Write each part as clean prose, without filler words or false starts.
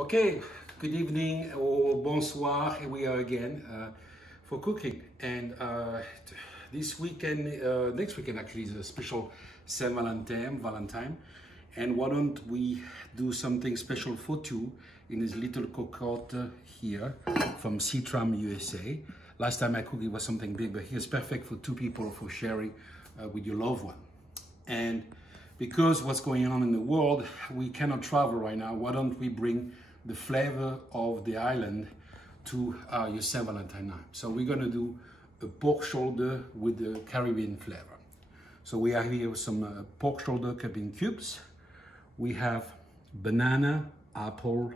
Okay, good evening or bonsoir. Here we are again for cooking. And this weekend, next weekend actually, is a special Saint Valentine. And why don't we do something special for two in this little cocotte here from Citram, USA. Last time I cooked, it was something big, but here's perfect for two people for sharing with your loved one. And because what's going on in the world, we cannot travel right now. Why don't we bring the flavor of the island to your Saint Valentine night? So we're gonna do a pork shoulder with the Caribbean flavor. So we have here some pork shoulder cut in cubes. We have banana, apple,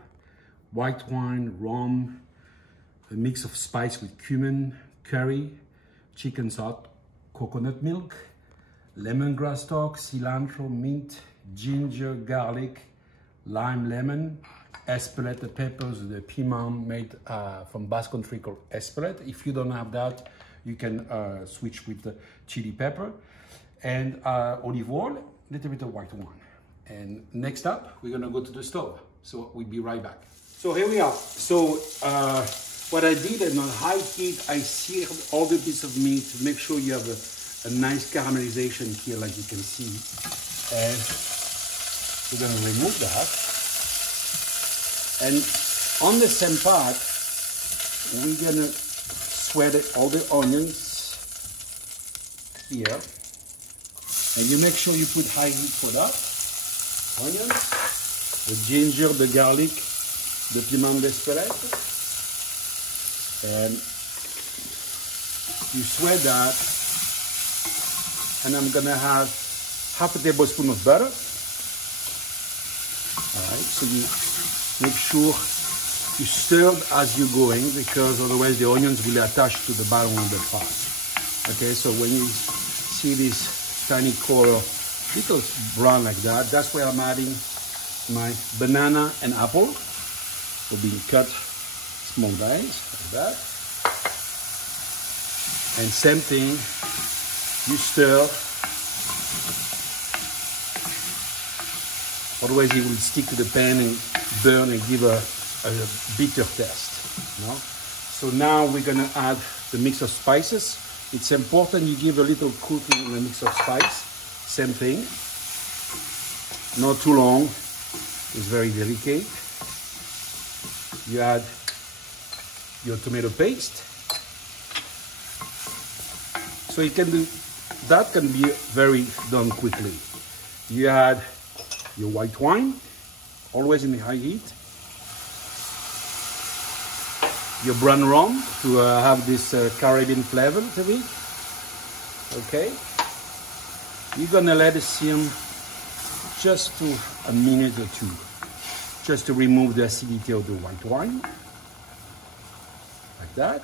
white wine, rum, a mix of spice with cumin, curry, chicken salt, coconut milk, lemongrass stalk, cilantro, mint, ginger, garlic, lime, lemon, espelette peppers, the piment made from Basque country called espelette. If you don't have that, you can switch with the chili pepper, and olive oil, a little bit of white wine. And next up, we're gonna go to the stove. So we'll be right back. So here we are. So what I did, on high heat, I seared all the bits of meat to make sure you have a nice caramelization here, like you can see. And we're gonna remove that. And on the same part, we're gonna sweat all the onions here. And you make sure you put high heat for that. Onions, the ginger, the garlic, the piment d'Espelette. And you sweat that. And I'm gonna have half a tablespoon of butter. All right, so you make sure you stir as you're going, because otherwise the onions will attach to the bottom of the pot. Okay, so when you see this tiny color, little brown like that, that's where I'm adding my banana and apple. Will be cut small dice like that. And same thing, you stir. Otherwise it will stick to the pan and burn and give a bitter taste. You know? So now we're gonna add the mix of spices. It's important you give a little cooking in the mix of spice. Same thing. Not too long. It's very delicate. You add your tomato paste. So you can do that, can be very done quickly. You add your white wine, always in high heat. Your brown rum to have this Caribbean flavor to it. Okay. You're gonna let it simmer just to a minute or two, just to remove the acidity of the white wine, like that.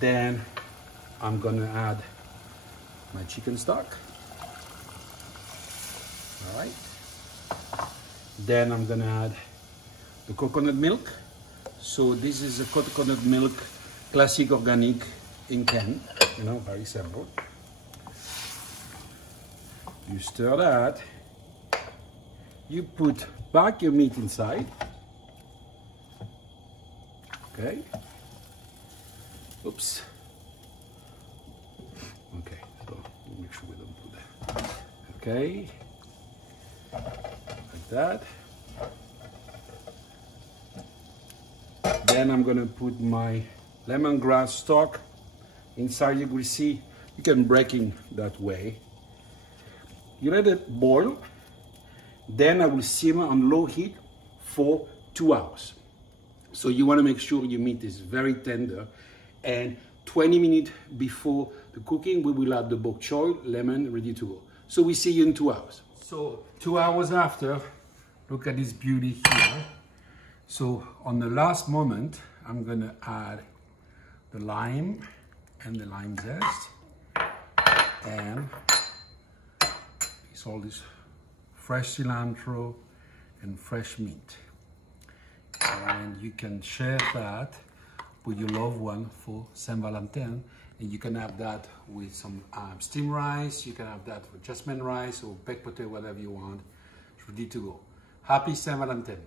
Then I'm gonna add my chicken stock. All right. Then I'm gonna add the coconut milk. So this is a coconut milk, classic organic in can, you know, very simple. You stir that. You put back your meat inside. Okay. Oops. Okay, so make sure we don't do that. Okay. Like that. Then I'm gonna put my lemongrass stalk inside. You will see, you can break in that way. You let it boil. Then I will simmer on low heat for 2 hours. So you wanna make sure your meat is very tender. And 20 minutes before the cooking, we will add the bok choy, lemon, ready to go. So we see you in 2 hours. So 2 hours after, look at this beauty here. So on the last moment, I'm gonna add the lime and the lime zest, and it's all this fresh cilantro and fresh mint. And you can share that with your loved one for Saint Valentin, and you can have that with some steamed rice. You can have that with jasmine rice or baked potato, whatever you want. It's ready to go. Happy Saint Valentin.